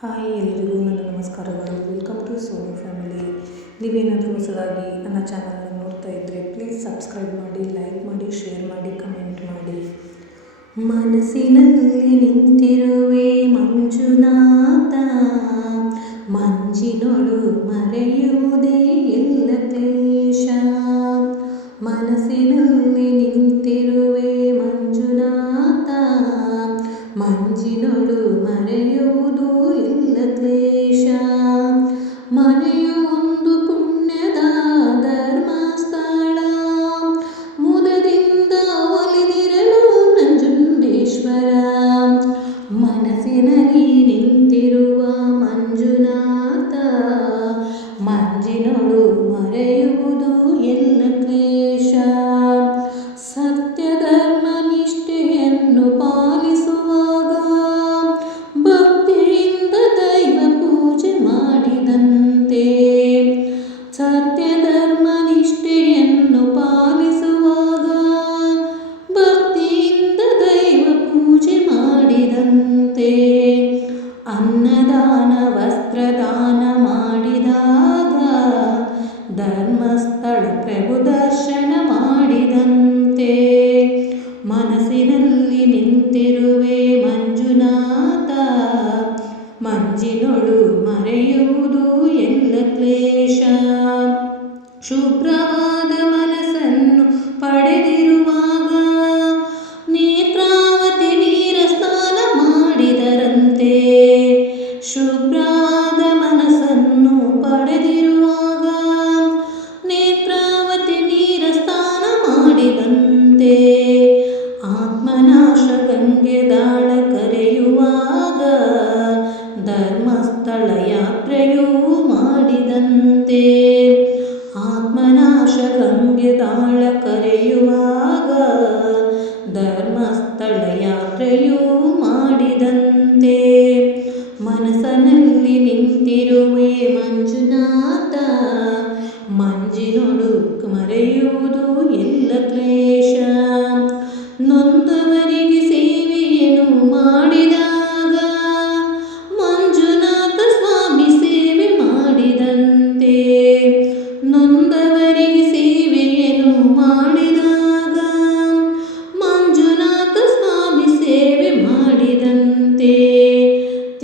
Hi ಎಲ್ಲರಿಗೂ ನನ್ನ ನಮಸ್ಕಾರಗಳು. ವೆಲ್ಕಮ್ ಟು ಸೋನಿ ಫ್ಯಾಮಿಲಿ ನೀವೇನಾದರೂ ಹೊಸದಾಗಿ ನನ್ನ ಚಾನಲ್ನ ನೋಡ್ತಾ ಇದ್ದರೆ ಪ್ಲೀಸ್ ಸಬ್ಸ್ಕ್ರೈಬ್ ಮಾಡಿ ಲೈಕ್ ಮಾಡಿ ಶೇರ್ ಮಾಡಿ ಕಮೆಂಟ್ ಮಾಡಿ. ಮನಸ್ಸಿನಲ್ಲಿ ನಿಂತಿರುವೆ ಮಂಜುನಾಥ. ಮಂಜಿನೊಳು ಮರೆಯುವುದೇ ಎಲ್ಲ ಕ್ಲೇಶ ಮನಸ್ಸಿನಲ್ಲಿ ನಿಂತಿರುವೆ ಮಂಜುನಾಥ. ಮಂಜಿನೊಳು ಮರೆಯುವುದು ಎಲ್ಲ ಕ್ಲೇಶ ಎಲ್ಲ ಕ್ಲೇಶ ಶುಭ್ರವಾದ ಮನಸ್ಸನ್ನು ಪಡೆದಿರುವಾಗ ನೇತ್ರಾವತಿ ನೀರ ಸ್ನಾನ ಮಾಡಿದರಂತೆ ಶುಭ್ರವಾದ ಮನಸ್ಸನ್ನು ಪಡೆದಿರುವಾಗ ನೇತ್ರಾವತಿ ನೀರ ಸ್ನಾನ ಮಾಡಿದಂತೆ ಆತ್ಮನಾಶ ಗಂಗೆ ದಾಳ ಕರೆಯುವಾಗ ಧರ್ಮಸ್ಥಳ ಯಾತ್ರೆಯೂ ಮಾಡಿದಂತೆ. ಆತ್ಮನಾಶ ಗಂಗೆ ದಾಳ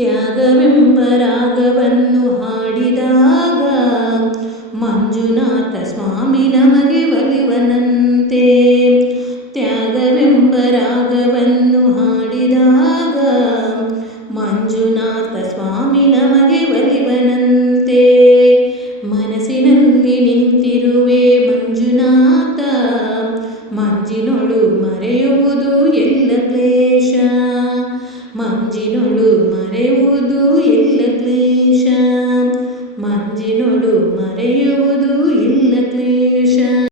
ತ್ಯಾಗವೆಂಬರಾಗವನ್ನು ಹಾಡಿದಾಗ ಮಂಜುನಾಥ ಸ್ವಾಮಿ ನಮಗೆ ಒಲಿವನಂತೆ. ತ್ಯಾಗವೆಂಬ ರಾಗವನ್ನು ಹಾಡಿದಾಗ ಮಂಜುನಾಥ ಸ್ವಾಮಿ ನಮಗೆ ಒಲಿವನಂತೆ. ಮನಸ್ಸಿನಲ್ಲಿ ನಿಂತಿರುವೆ ಮಂಜುನಾಥ, ಮಂಜಿನೊಳು ಮರೆಯುವುದು ಎಲ್ಲ ಕ್ಲೇಶ. ಮಂಜಿನೊಳು